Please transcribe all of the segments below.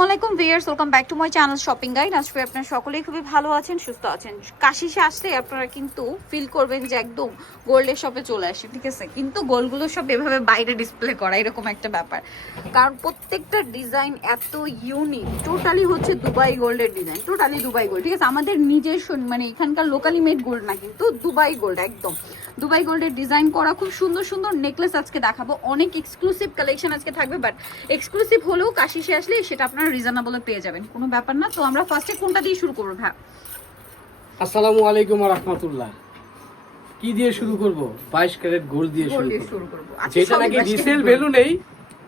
আসসালামু আলাইকুম viewers, welcome back to my channel shopping guide. আজকে আপনারা সকলেই খুবই ভালো আছেন, সুস্থ আছেন। কাশিসে আসলে আপনারা কিন্তু ফিল করবেন যে একদম গোল্ডের শপে চলে আসি, ঠিক আছে? কিন্তু গোল্ডগুলো সব এভাবে বাইরে ডিসপ্লে করা এরকম একটা ব্যাপার, কারণ প্রত্যেকটা ডিজাইন এত ইউনিক। টোটালি হচ্ছে দুবাই গোল্ডের ডিজাইন, টোটালি দুবাই গোল্ড, ঠিক আছে? আমাদের নিজস্ব মানে এখানকার লোকালি মেড গোল্ড না, কিন্তু দুবাই গোল্ড, একদম দুবাই গোল্ডের ডিজাইন করা খুব সুন্দর সুন্দর নেকলেস আজকে দেখাবো। অনেক এক্সক্লুসিভ কালেকশন আজকে থাকবে, বাট এক্সক্লুসিভ হলেও কাশিসে আসলে সেটা আপনারা রিজনেবলে পেয়ে যাবেন, কোনো ব্যাপার না। তো আমরা ফার্স্টে কোনটা দিয়ে শুরু করবো ভাই? আসসালামু আলাইকুম ওয়া রাহমাতুল্লাহ। কি দিয়ে শুরু করব? 22 ক্যারেট গোল্ড দিয়ে শুরু করব। যেটা নাকি রিসেল ভ্যালু নেই,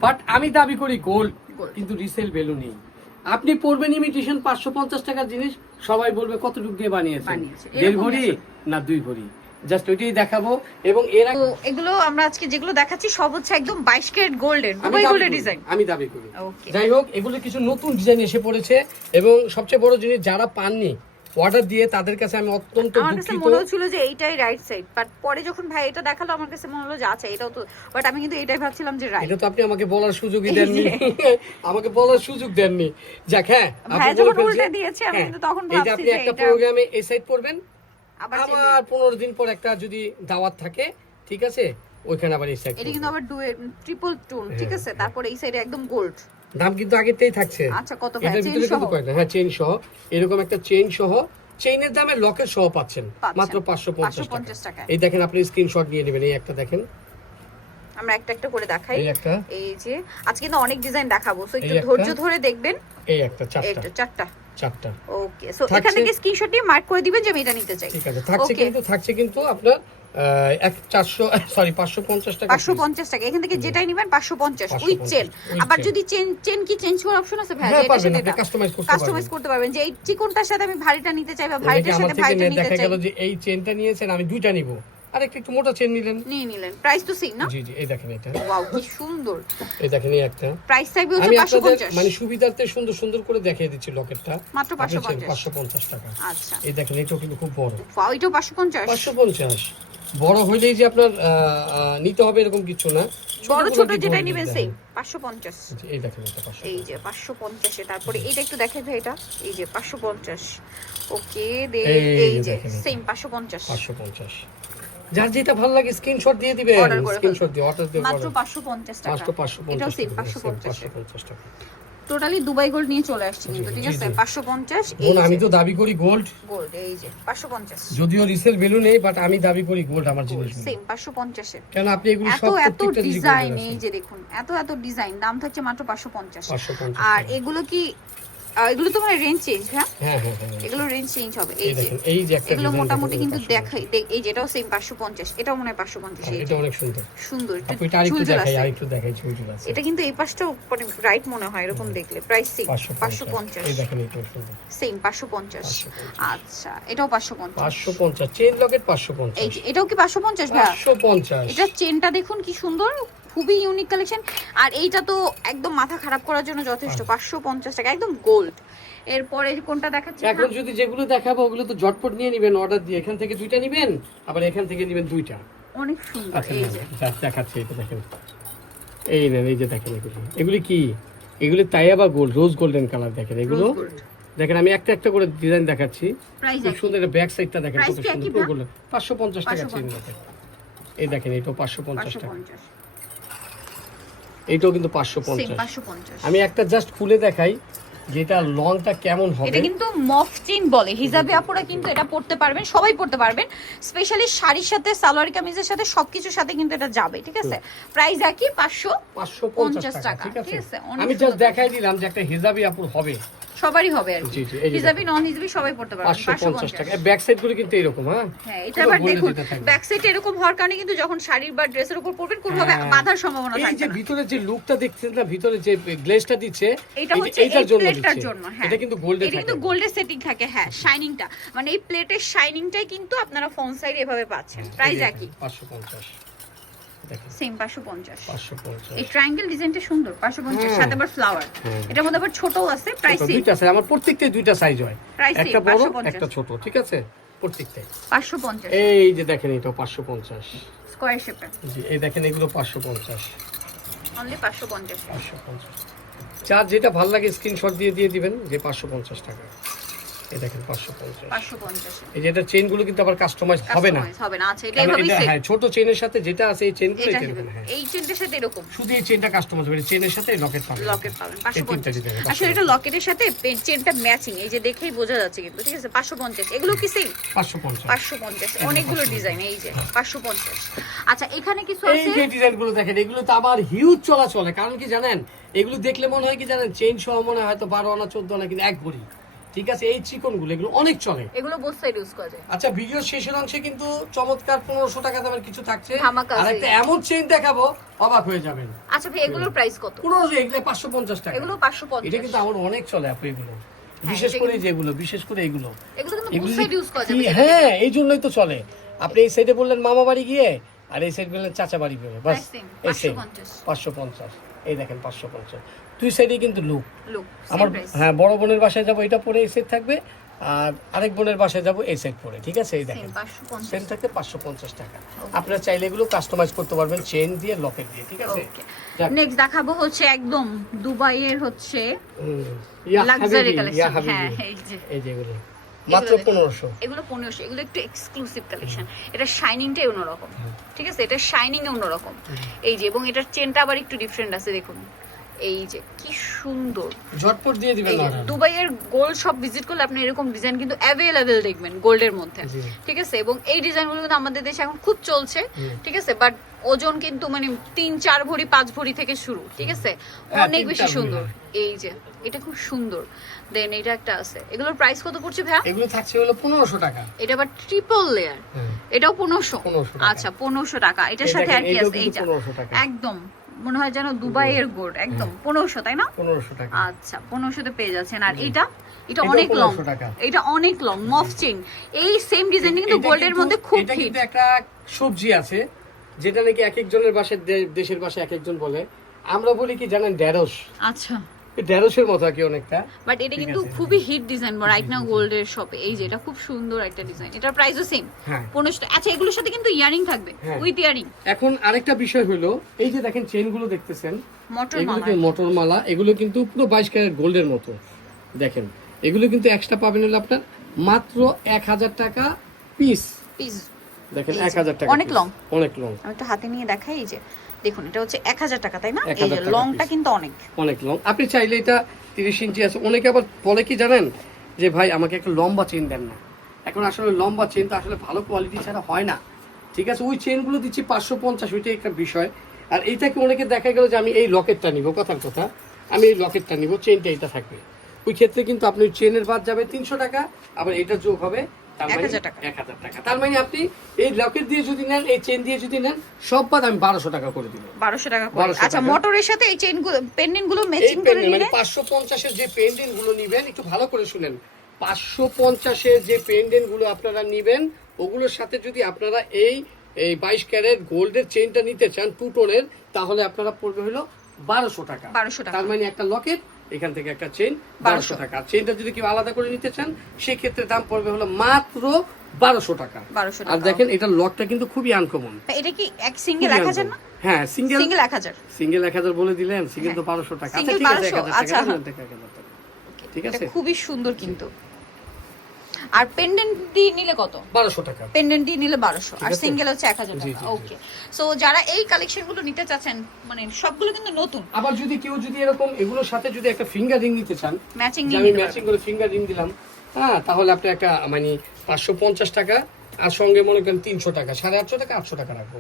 বাট আমি দাবি করি গোল্ড, কিন্তু রিসেল ভ্যালু নেই। আপনি পড়বেন ইমিটেশন 550 টাকার জিনিস, সবাই বলবে কতটুকু দিয়ে বানিয়েছেন, 1.5 ভরি না 2 ভরি, জাস্ট ওইটাই দেখাবো। এবং এর তো এগুলো আমরা আজকে যেগুলো দেখাচ্ছি সব হচ্ছে একদম 22 ক্যারেট গোল্ডের, দুবাই গোল্ডের ডিজাইন আমি দাবি করি। যাই হোক, এগুলো কিছু নতুন ডিজাইন এসে পড়েছে, এবং সবচেয়ে বড় জিনিস যারা পাননি অর্ডার দিয়ে তাদের কাছে আমি অত্যন্ত আমার কাছে মনে হচ্ছিল যে এইটাই রাইট সাইড, বাট পরে যখন ভাই এটা দেখালো আমার কাছে মনে হলো যে আচ্ছা এটাও তো, বাট আমি কিন্তু এটাই ভাবছিলাম যে রাইট। এটা তো আপনি আমাকে বলার সুযোগই দেননি, আমাকে বলার সুযোগ দেননি। যাক, হ্যাঁ ভাই যখন উল্টে দিয়েছে আমি কিন্তু তখন ভাবছি আপনি যে একটা এটা প্রোগ্রামে এই সাইড পড়বেন, আবার আবার 15 দিন পর একটা যদি দাওয়াত থাকে, ঠিক আছে, ওইখানে আবার এই সাইড। এটা কিন্তু আবার ট্রিপল টোন, ঠিক আছে? তারপরে এই সাইডে একদম গোল্ড। দাম কিন্তু আগেতেই থাকছে। আচ্ছা, কত ভাই? এটার ভিতরে কিন্তু কয়টা? হ্যাঁ, চেইন সহ, এরকম একটা চেইন সহ, চেইনের দামে লকেট সহ পাচ্ছেন মাত্র 550 টাকা। এই দেখেন, আপনি স্ক্রিনশট নিয়ে নেবেন। এই একটা দেখেন, আমরা একটা একটা করে দেখাই। এই একটা, এই যে আজকে কিন্তু অনেক ডিজাইন দেখাবো, সো একটু ধৈর্য ধরে দেখবেন। এই একটা, চারটা। ওকে, সো এখান থেকে স্ক্রিনশট নিয়ে মার্ক করে দিবেন যে আমি এটা নিতে চাই, ঠিক আছে? থাকছে কিন্তু আপনার 550 টাকা। 550 টাকা এখান থেকে যেটাই নেবেন 550 উইথ চেন। আবার যদি চেন কি চেঞ্জ করার অপশন আছে ভাই? হ্যাঁ, এটার সাথে এটা কাস্টমাইজ করতে পারবেন, যে এই চিকনটার সাথে আমি ভারীটা নিতে চাই বা ভারীটার সাথে ভারীটা নিতে চাই। দেখা গেল যে এই চেনটা নিয়েছেন, আমি দুইটা নিব, আর একটু মোটা চেন নিলেন, প্রাইস তো সেম না? জি জি, এই দেখেন, এটা ওয়াও কি সুন্দর। এই দেখেন, এই একটা প্রাইস থাকবে হচ্ছে আমি 550, মানে সুবিধার্থে সুন্দর সুন্দর করে দেখিয়ে দিচ্ছি। লকেটটা মাত্র 550 টাকা। আচ্ছা, এই দেখেন, এটাও কিন্তু খুব বড়। ওয়াও, এটাও 550। বড় হইলেই যে আপনার নিতে হবে এরকম কিছু না, বড় ছোট যেটা নেবেন সেম 550। এই দেখেন, এটা 550, এই যে 550 এ। তারপরে এটা একটু দেখাই ভাই, এটা এই যে 550। ওকে, এই যে সেম 550। যার যেটা ভালো লাগে স্ক্রিনশট দিয়ে দিবেন, স্ক্রিনশট দিয়ে অর্ডার দিয়ে মাত্র 550 টাকা। মাত্র 550, এটাও সেম 550 টাকা। টোটালি দুবাই গোল্ড নিয়ে চলে আসছে কিন্তু, ঠিক আছে? 550। এই আমি তো দাবি করি গোল্ড, এই যে 550, যদিও রিসেল ভ্যালু নেই, বাট আমি দাবি করি গোল্ড আমার জিনিস সেম 550 এ। কেন আপনি এগুলো সব এত ডিজাইন, এই যে দেখুন এত ডিজাইন, দাম থাকছে মাত্র 550। আর এগুলো কি এগুলো তো মানে রেঞ্জ চেঞ্জ, হ্যাঁ এগুলো রেঞ্জ চেঞ্জ হবে। এই যে একটা এগুলো মোটামুটি কিন্তু দেখাই, এই যে এটাও সেম 550, এটাও মনে হয় 550। এটা অনেক সুন্দর, এটা আরেকটু দেখাই ঝুলঝুল আছে। এটা কিন্তু এই পাশটাও মানে রাইট মনে হয় এরকম দেখলে। Price same 550। এই দেখেন, এটাও সুন্দর, সেম 550। আচ্ছা, এটাও 550 চেইন লকেট 550। এই যে এটাও কি 550 ভাই? 550। এটা চেনটা দেখুন কি সুন্দর, খুবই ইউনিক কালেকশন। আর এইটা তো একদম মাথা খারাপ করার জন্য যথেষ্ট, 550 টাকা, একদম গোল্ড। এরপরে কোনটা দেখাচ্ছি? এখন যদি যেগুলো দেখাবো ওগুলো তো ঝটপট নিয়ে নেবেন অর্ডার দিয়ে। এখান থেকে দুইটা নেবেন, আবার এখান থেকে নেবেন দুইটা। অনেক সুন্দর। আচ্ছা, এই যে দেখাচ্ছি, এটা দেখেন, এই নেন, এই যে দেখেন, এগুলি কি? এগুলি তাইয়াবা গোল্ড, রোজ গোল্ডেন কালার। দেখেন এগুলো, দেখেন আমি একটা একটা করে ডিজাইন দেখাচ্ছি। খুব সুন্দর, ব্যাক সাইডটা দেখেন কত সুন্দর, 550 টাকা চেইন লকেট। এই দেখেন, এটাও 550 টাকা, এইটাও কিন্তু 550। আমি একটা জাস্ট খুলে দেখাই যেটা লংটা কেমন হবে। এটা কিন্তু মফ চেইন বলে, হিজাবে আপুরা কিন্তু এটা পড়তে পারবেন, সবাই পড়তে পারবেন, স্পেশালি শাড়ির সাথে, সালোয়ার কামিজের সাথে, সবকিছুর সাথে কিন্তু এটা যাবে, ঠিক আছে? প্রাইস একই 550 টাকা, ঠিক আছে? আমি জাস্ট দেখাই দিলাম যে একটা হিজাবি আপুর হবে, সবারই হবে আর কি, হিজাবি নন হিজাবি সবাই পড়তে পারবে। 550 টাকা। ব্যাক সাইড গুলো কিন্তু এরকম, হ্যাঁ এটা আবার দেখুন, ব্যাক সাইড এরকম হওয়ার কারণে কিন্তু যখন শাড়ির বা ড্রেসের উপর পরবেন কোনোভাবে বাঁধার সম্ভাবনা থাকবে না। এই যে ভিতরে যে লুকটা দেখছেন না, ভিতরে যে গ্লেজটা দিচ্ছে, এটা হচ্ছে এইটার জন্য প্লেটটার জন্য। হ্যাঁ, এটা কিন্তু গোল্ডের থাকে, এটা কিন্তু গোল্ডের সেটিং থাকে। হ্যাঁ, শাইনিংটা মানে এই প্লেটের শাইনিংটাই কিন্তু আপনারা ফ্রন্ট সাইড এভাবে পাচ্ছেন। প্রাইস একই 550, সেম 550। 550। এই ট্রায়াঙ্গেল ডিজাইনটা সুন্দর, 550 সাথে আবার ফ্লাওয়ার। এটার মধ্যে আবার ছোটও আছে। প্রাইস সেম, দুইটা আছে আমার, প্রত্যেকটাই দুইটা সাইজ হয়, একটা বড় একটা ছোট, ঠিক আছে? প্রত্যেকটাই 550। এই যে দেখেন, এটা 550 স্কয়ার শেপে। জি, এই দেখেন, এগুলো 550, অনলি 550। যার যেটা ভালো লাগে স্ক্রিনশট দিয়ে দিবেন যে 550 টাকা। এই দেখেন 550 550 এই যে এটা চেইন গুলো কিন্তু আবার কাস্টমাইজ হবে না। আচ্ছা এটা এভাবেই সেট। হ্যাঁ, ছোট চেইনের সাথে যেটা আছে এই চেইনগুলো এটা দিবেন। হ্যাঁ, এই চেনটার সাথে এরকম শুধু এই চেইনটা কাস্টমাইজ হবে, চেইনের সাথে লকেট পাবেন। লকেট পাবেন এই তিনটা 550। ডিজাইন আসলে এটা লকেটের সাথে চেনটা ম্যাচিং, এই যে দেখেই বোঝা যাচ্ছে কিন্তু, ঠিক আছে 550। এগুলো কি সেম? 550 550 অনেকগুলো ডিজাইন, এই যে 550। আচ্ছা এখানে কিছু এই আছে, যে ডিজাইনগুলো দেখেন, এগুলো তো আবার হিউজ চলাচলে। কারণ কি জানেন, এগুলো দেখলে মনে হয় কি জানেন, চেইন সহ মনে হয় হয়তো 12 আনা 14 আনা, কিন্তু এক ভরি। ঠিক আছে, এই চিকনগুলো এগুলো অনেক চলে। এগুলো বোথ সাইড ইউজ করা যায়। আচ্ছা, ভিডিও শেষের অংশে কিন্তু চমৎকার 1500 টাকা দামের কিছু থাকছে। ধামাকা আর একটা এমন চেইন দেখাবো, অবাক হয়ে যাবেন। আচ্ছা ভাই এগুলোর প্রাইস কত? 1500, এগুলো 550 টাকা। এগুলো 550। এটা কিন্তু আমার অনেক চলে আপু এগুলো, বিশেষ করে যেগুলো, বিশেষ করে এগুলো কিন্তু বোথ সাইড ইউজ করা কি, যাবে। হ্যাঁ এই জন্যই তো চলে। আপনি এই সাইডে বললেন মামা বাড়ি গিয়ে, আর এই সাইড বললেন চাচা বাড়ি গিয়ে, বাস এই সেম 550। এই দেখেন 550, দুই সাইডে কিন্তু লুক। আমার হ্যাঁ, বড় বোনের বাসায় যাবো এটা পরে এই সেট থাকবে, আর আরেক বোনের বাসায় যাবো এই সেট পরে। ঠিক আছে, এই দেখেন সেম থাকবে 550 টাকা। আপনারা চাইলে এগুলো কাস্টমাইজ করতে পারবেন চেইন দিয়ে, লকেট দিয়ে। ঠিক আছে, নেক্সট দেখাবো হচ্ছে একদম দুবাইয়ের হচ্ছে ইয়া লাক্সারি হাবিবি, ইয়া কালেকশন। হাবিবি। হ্যাঁ এই যে এগুলো মাত্র 1500। এগুলো 1500, এগুলো একটু এক্সক্লুসিভ কালেকশন। এটা শাইনিংটাই অন্যরকম, ঠিক আছে, এটা শাইনিং এ অন্যরকম। এই যে, এবং এটার চেনটা আবার একটু ডিফারেন্ট আছে, দেখুন এই যে কি সুন্দর। ঝটপট দিয়ে দিবেন না। দুবাইয়ের গোল্ড শপ ভিজিট করলে আপনি এরকম ডিজাইন কিন্তু অ্যাভেলেবেল দেখবেন গোল্ডের মধ্যে। ঠিক আছে, এবং এই ডিজাইনগুলো কিন্তু আমাদের দেশে এখন খুব চলছে। ঠিক আছে, বাট ওজন কিন্তু মানে 3-4 ভরি 5 ভরি থেকে শুরু। ঠিক আছে, অনেক বেশি সুন্দর। এই যে এটা খুব সুন্দর। দেন এটা একটা আছে, এগুলোর প্রাইস কত পড়ছে ভাইয়া? এগুলো থাকছে হলো 1500 টাকা। এটা আবার ট্রিপল লেয়ার, এটাও 1500। টাকা। আচ্ছা 1500 টাকা। এটার সাথে আর কি আছে? এইটা 1500 টাকা। একদম মনে হয় যেন দুবাইয়ের গোল্ড, একদম 1500, তাই না? 1500 টাকা। আচ্ছা 1500 তে পেয়ে যাচ্ছেন। আর এটা অনেক লং, এটা অনেক লং মফ চেইন। এই সেম ডিজাইন কিন্তু গোল্ডের মধ্যে খুব এটা হিট। কিন্তু একটা সবজি আছে যেটা নাকি এক একজনের ভাষায়, দেশের ভাষায় এক একজন বলে। আমরা বলি কি জানেন, ঢেঁড়স। আচ্ছা, ঢেঁড়সের মতো কি অনেকটা, বাট এটা কিন্তু খুবই হিট ডিজাইন রাইট নাও গোল্ডের শপে। এই যে এটা খুব সুন্দর একটা ডিজাইন, এটার প্রাইসও সেম 1500। আচ্ছা এগুলোর সাথে কিন্তু ইয়ারিং থাকবে, উইথ ইয়ারিং। এখন আরেকটা বিষয় হলো, এই যে দেখেন চেইন গুলো দেখতেছেন, মোটর মালা, এগুলো কিন্তু পুরো 22 ক্যারেট গোল্ডের মতো। দেখেন এগুলো কিন্তু এক্সট্রা পাবেন হলো আপনার মাত্র 1000 টাকা পিস। দেখেন 1000 টাকা, অনেক লং, অনেক লং। আমি একটু হাতে নিয়ে দেখাই। এই যে দেখুন, এটা হচ্ছে 1000 টাকা, তাই না? এই যে লংটা কিন্তু অনেক লং। আপনি চাইলে এটা 30 ইঞ্চি আছে। অনেকে আবার বলে কি জানেন, যে ভাই আমাকে একটা লম্বা চেইন দেন না। এখন আসলে লম্বা চেইন তো আসলে ভালো কোয়ালিটি ছাড়া হয় না। ঠিক আছে, ওই চেইনগুলো দিচ্ছি 550, ওইটাই একটা বিষয়। আর এইটাকে অনেকে দেখা গেল যে আমি এই লকেটটা নিব, কথার কথা আমি এই লকেটটা নিব, চেইনটা এটা থাকবে, ওই ক্ষেত্রে কিন্তু আপনি চেইনের বাদ যাবে 300 টাকা, আবার এটা যোগ হবে 1000 টাকা। তার মানে আপনি এই লকেট দিয়ে যদি নেন, এই চেইন দিয়ে যদি নেন, সব বাদ আমি 1200 টাকা করে দিব। 1200 টাকা করে। আচ্ছা মোটরের সাথে এই চেইনগুলো, পেন্ডেন্ট গুলো ম্যাচিং করে নিলে 550 এর যে পেন্ডেন্ট গুলো নিবেন, একটু ভালো করে শুনেন, 550 এর যে পেন্ডেন্ট গুলো আপনারা নিবেন, ওগুলোর সাথে যদি আপনারা এই 22 ক্যারেট গোল্ডের চেইনটা নিতে চান 2 টোনের, তাহলে আপনারা পড়বে হলো 1200 টাকা। তার মানে একটা লকেট, এখান থেকে একটা চেইন 1200 টাকা। চেইনটা যদি কেউ আলাদা করে নিতে চান, সেই ক্ষেত্রে দাম পড়বে হলো মাত্র 1200 টাকা। আর দেখেন এটা লকটা কিন্তু খুবই আনকমন। এটা কি এক সিঙ্গেল 1000 না? হ্যাঁ, সিঙ্গেল 1000। সিঙ্গেল 1000 বলে দিলেন, সিঙ্গেল তো 1200 টাকা। আচ্ছা ঠিক আছে, 1000 টাকা। ঠিক আছে, খুবই সুন্দর কিন্তু। আর পেন্ডেন্ট দিয়ে নিলে কত? 1200 টাকা। পেন্ডেন্ট দিয়ে নিলে 1200, আর সিঙ্গেল হচ্ছে 1000 টাকা। ওকে, সো যারা এই কালেকশনগুলো নিতে চাচ্ছেন, মানে সবগুলো কিন্তু নতুন। আবার যদি কেউ যদি এরকম এগুলোর সাথে যদি একটা ফিঙ্গার রিং নিতে চান, ম্যাচিং আমি ম্যাচিং করে ফিঙ্গার রিং দিলাম, হ্যাঁ, তাহলে আপনি একটা মানে 550 টাকা, আর সঙ্গে মনে করেন 300 টাকা, 850 টাকা, 800 টাকা রাখবো।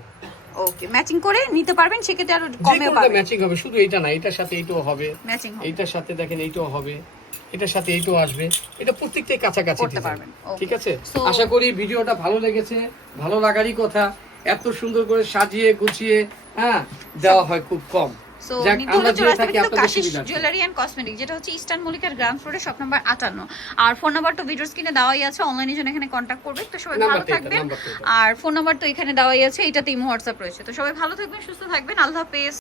ওকে, ম্যাচিং করে নিতে পারবেন, সেক্ষেত্রে আরো কমে পাবেন। ম্যাচিং হবে, শুধু এইটা না, এটার সাথে এইটাও হবে, এইটার সাথে দেখেন এইটাও হবে, এটার সাথে এইটাও আসবে, এটা প্রত্যেকটাই কাছাকাছি করতে পারবেন। ঠিক আছে, আশা করি ভিডিওটা ভালো লেগেছে। ভালো লাগারই কথা, এত সুন্দর করে সাজিয়ে গুছিয়ে দেওয়া হয় খুব কম। সো আমরা চলে আসতে কিন্তু কাশিস জুয়েলারি এন্ড কসমেটিক, যেটা হচ্ছে ইস্টার্ন মল্লিকার গ্রাউন্ড ফ্লোরে, শপ নাম্বার 58। আর ফোন নাম্বার তো ভিডিওর স্ক্রিনে দেওয়াই আছে, অনলাইনে জন্য এখানে কন্টাক্ট করবে। তো সবাই ভালো থাকবেন। আর ফোন নাম্বার তো এখানে দেওয়াই আছে, এটাতে ইমো হোয়াটসঅ্যাপ রয়েছে। তো সবাই ভালো থাকবেন, সুস্থ থাকবেন, আল্লাহ হাফেজ।